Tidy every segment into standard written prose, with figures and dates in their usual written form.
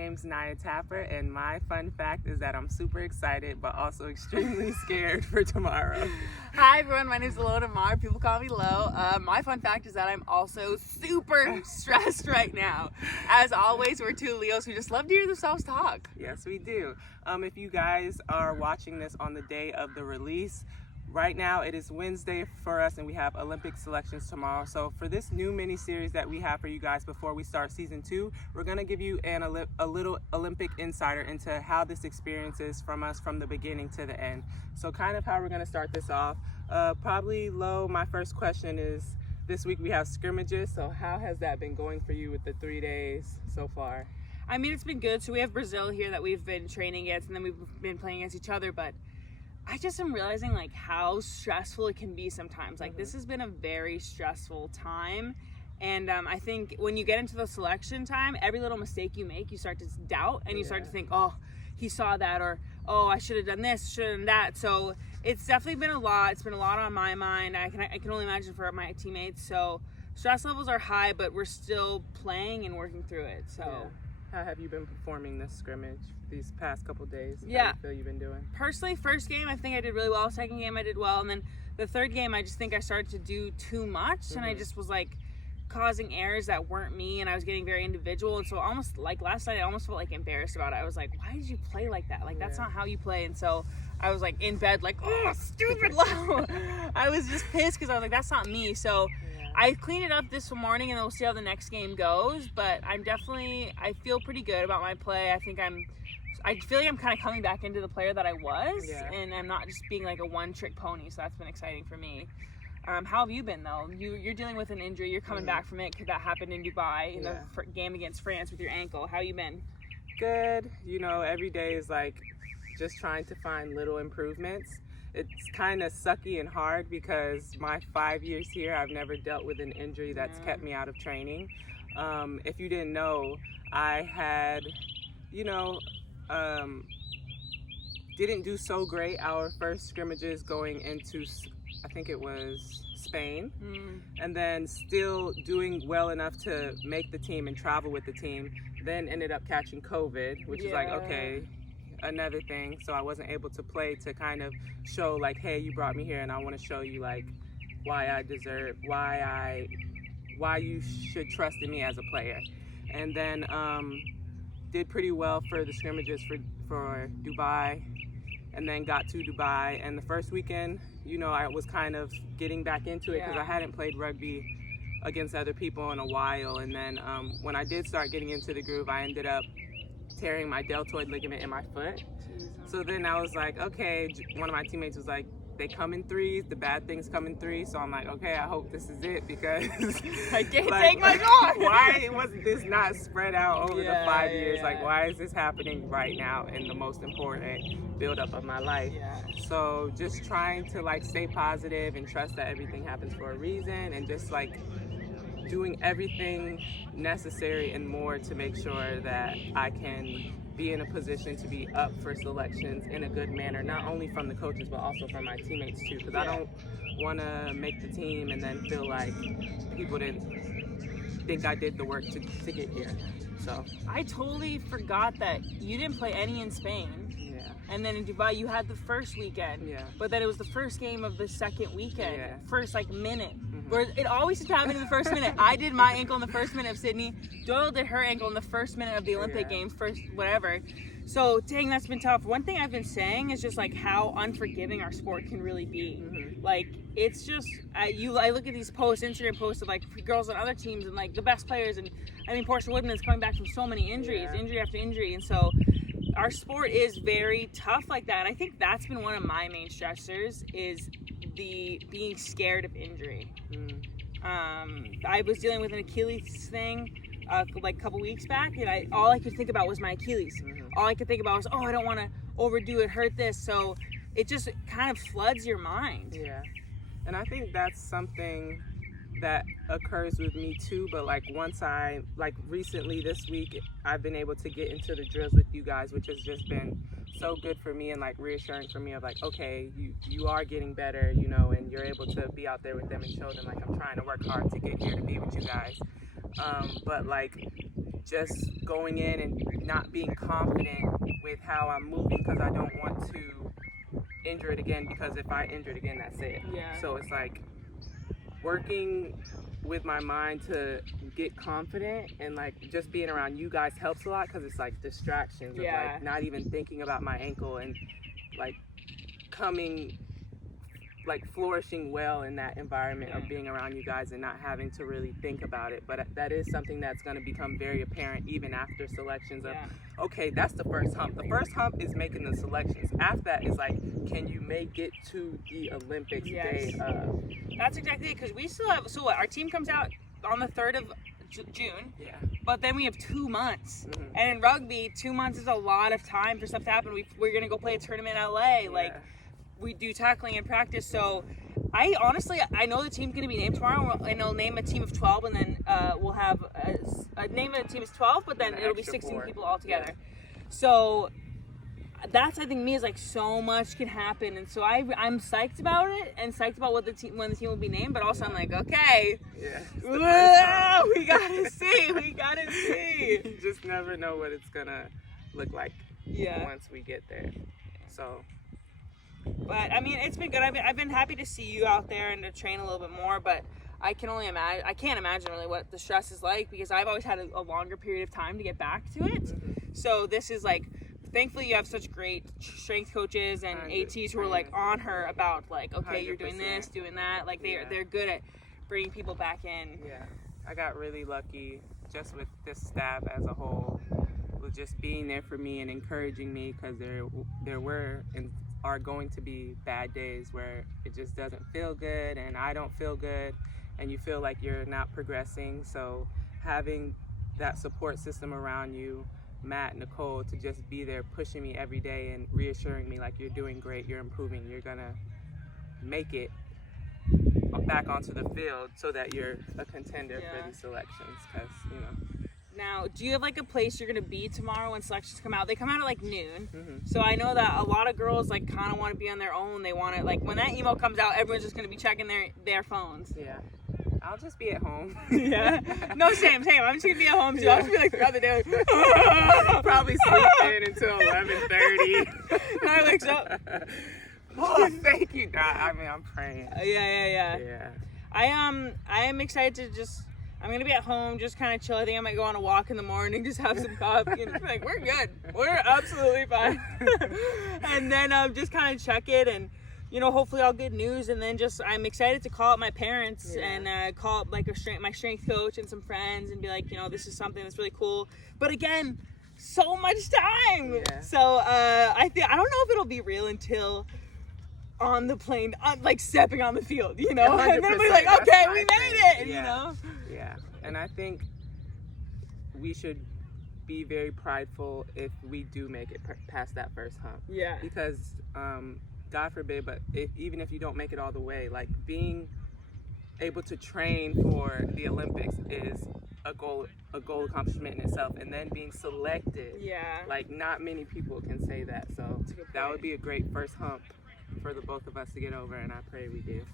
name's Naya and my fun fact is that I'm super excited but also extremely scared for tomorrow. Hi everyone, my name's Ilona Maher. People call me Lo. My fun fact is that I'm also super stressed right now. As always, we're two Leos who just love to hear themselves talk. Yes, we do. If you guys are watching this on the day of the release, right now it is Wednesday for us and we have Olympic selections tomorrow. So for this new mini series that we have for you guys before we start season 2, we're going to give you a little Olympic insider into how this experience is from us from the beginning to the end. So kind of how we're going to start this off. Probably Lo, my first question is, this week we have scrimmages. So how has that been going for you with the 3 days so far? I mean, it's been good. So we have Brazil here that we've been training against, and then we've been playing against each other, but I just am realizing like how stressful it can be sometimes. Like this has been a very stressful time. And I think when you get into the selection time, every little mistake you make, you start to doubt and you start to think, oh, he saw that, or, oh, I should have done this, should have done that. So it's definitely been a lot. It's been a lot on my mind. I can only imagine for my teammates. So stress levels are high, but we're still playing and working through it. So. Yeah. How have you been performing this scrimmage these past couple days? Yeah. How do you feel you've been doing? Personally, first game, I think I did really well. Second game, I did well. And then the third game, I just think I started to do too much. And I just was like causing errors that weren't me. And I was getting very individual. And so almost like last night, I almost felt like embarrassed about it. I was like, why did you play like that? Like, that's not how you play. And so I was like in bed, like, oh, stupid Lo. I was just pissed because I was like, that's not me. So I cleaned it up this morning, and then we'll see how the next game goes. But I feel pretty good about my play. I feel like I'm kind of coming back into the player that I was, and I'm not just being like a one-trick pony. So that's been exciting for me. How have you been though? You're dealing with an injury. You're coming back from it because that happened in Dubai in the game against France with your ankle. How you been? Good. You know, every day is like just trying to find little improvements. It's kind of sucky and hard because my 5 years here, I've never dealt with an injury that's kept me out of training. If you didn't know, I had, didn't do so great our first scrimmages going into, I think it was Spain, and then still doing well enough to make the team and travel with the team, then ended up catching COVID, which is like, okay, another thing. So I wasn't able to play to kind of show like, hey, you brought me here and I want to show you like why you should trust in me as a player. And then did pretty well for the scrimmages for Dubai, and then got to Dubai, and the first weekend, I was kind of getting back into it because I hadn't played rugby against other people in a while. And then when I did start getting into the groove, I ended up tearing my deltoid ligament in my foot. So then I was like, okay, one of my teammates was like, they come in threes, the bad things come in threes. So I'm like, okay, I hope this is it because I can't take my dog. Why was this not spread out over the 5 years? Like, why is this happening right now in the most important buildup of my life? So just trying to like stay positive and trust that everything happens for a reason, and just like doing everything necessary and more to make sure that I can be in a position to be up for selections in a good manner, not only from the coaches but also from my teammates too, because I don't want to make the team and then feel like people didn't think I did the work to get here. So I totally forgot that you didn't play any in Spain. And then in Dubai, you had the first weekend, but then it was the first game of the second weekend, first like minute. Where it always seems to happen in the first minute. I did my ankle in the first minute of Sydney. Doyle did her ankle in the first minute of the Olympic Games, first whatever. So dang, that's been tough. One thing I've been saying is just like how unforgiving our sport can really be. Like it's just I look at these Instagram posts of like girls on other teams and like the best players, and I mean Portia Woodman is coming back from so many injuries, injury after injury, and so our sport is very tough like that. And I think that's been one of my main stressors is the being scared of injury. I was dealing with an Achilles thing like a couple weeks back, and all I could think about was my Achilles. All I could think about was, oh, I don't want to overdo it, hurt this. So it just kind of floods your mind. And I think that's something that occurs with me too, but like once recently this week I've been able to get into the drills with you guys, which has just been so good for me and like reassuring for me of like, okay, you are getting better, and you're able to be out there with them and show them like I'm trying to work hard to get here to be with you guys. But like just going in and not being confident with how I'm moving because I don't want to injure it again, because if I injure it again, that's it. Yeah. So it's like working with my mind to get confident, and like just being around you guys helps a lot because it's like distractions of like not even thinking about my ankle and like coming like flourishing well in that environment of being around you guys and not having to really think about it. But that is something that's going to become very apparent even after selections of okay, that's the first hump. The first hump is making the selections. After that is like, can you make it to the Olympics day of? That's exactly it, because we still have, so what, our team comes out on the 3rd of June, but then we have 2 months, and in rugby 2 months is a lot of time for stuff to happen. We're gonna go play a tournament in LA, like we do tackling and practice. So I know the team's gonna be named tomorrow, and they'll name a team of 12, and then we'll have a name of a team is 12, but then it'll be 16 people all together. So that's, I think, me, is like so much can happen, and so I'm psyched about it and psyched about when the team will be named, but also I'm like, okay, we gotta see. You just never know what it's gonna look like once we get there. So, but I mean, it's been good. I've been happy to see you out there and to train a little bit more, but I can't imagine really what the stress is like, because I've always had a longer period of time to get back to it. So this is like, thankfully you have such great strength coaches and ATs who are like on her about like, okay, 100%. You're doing this, doing that. Like they're good at bringing people back in. Yeah, I got really lucky just with this staff as a whole, with just being there for me and encouraging me, because there were and are going to be bad days where it just doesn't feel good and I don't feel good and you feel like you're not progressing. So having that support system around you, Matt, Nicole, to just be there pushing me every day and reassuring me like, you're doing great, you're improving, you're gonna make it back onto the field so that you're a contender for these selections, because Now, do you have like a place you're gonna be tomorrow when selections come out? They come out at like noon. So I know that a lot of girls like kind of want to be on their own. They want to, like, when that email comes out, everyone's just gonna be checking their phones. I'll just be at home. No, same. I'm just gonna be at home too. I'll just be like throughout the day. Like, probably sleep in until 11:30. I wakes up. Oh, thank you, God. I mean, I'm praying. Yeah. I am excited to just. I'm gonna be at home, just kind of chill. I think I might go on a walk in the morning, just have some coffee, and like, we're good. We're absolutely fine. And then just kind of check it, and hopefully I'll get news. And then I'm excited to call up my parents and call up like my strength coach and some friends and be like, this is something that's really cool. But again, so much time. So I don't know if it'll be real until on the plane, like stepping on the field, and then we're like, okay, we made it, Yeah, and I think we should be very prideful if we do make it past that first hump. Because God forbid, but even if you don't make it all the way, like being able to train for the Olympics is a goal accomplishment in itself, and then being selected, like not many people can say that. So that would be a great first hump for the both of us to get over, and I pray we do.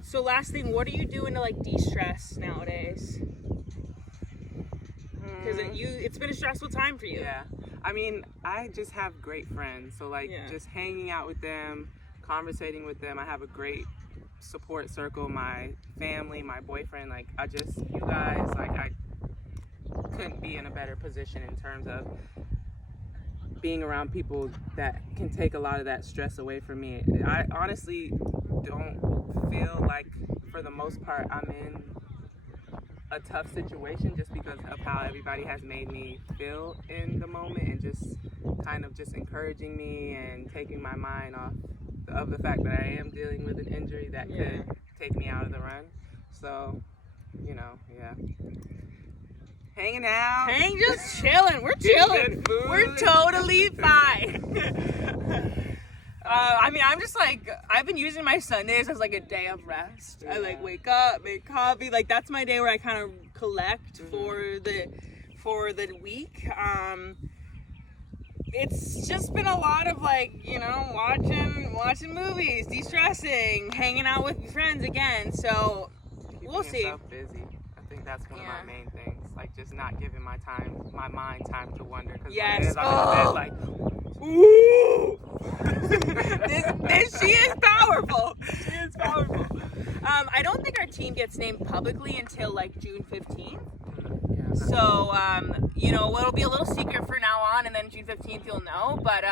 So last thing, what are you doing to like de-stress nowadays? Because it's been a stressful time for you. I mean, I just have great friends, so like just hanging out with them, conversating with them. I have a great support circle, my family, my boyfriend. Like you guys, like I couldn't be in a better position in terms of being around people that can take a lot of that stress away from me. I honestly don't feel like, for the most part, I'm in a tough situation just because of how everybody has made me feel in the moment, and just kind of just encouraging me and taking my mind off of the fact that I am dealing with an injury that could take me out of the run. So, hanging out. Just chilling. We're chilling. We're totally fine. I mean, I'm just like, I've been using my Sundays as like a day of rest. I like wake up, make coffee. Like that's my day where I kind of collect for the week. It's just been a lot of like, watching movies, de-stressing, hanging out with friends again. So we'll see. Keeping yourself busy. I think that's one of my main things. like just not giving my mind time to wonder. Because yes. I'm like, ooh, she is powerful. She is powerful. I don't think our team gets named publicly until like June 15th. So, you know, it'll be a little secret for now on, and then June 15th you'll know. But,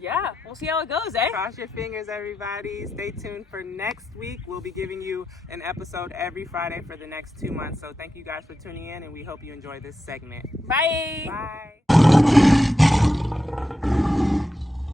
yeah, we'll see how it goes, eh? Cross your fingers, everybody. Stay tuned for next week. We'll be giving you an episode every Friday for the next 2 months. So thank you guys for tuning in, and we hope you enjoy this segment. Bye. Bye.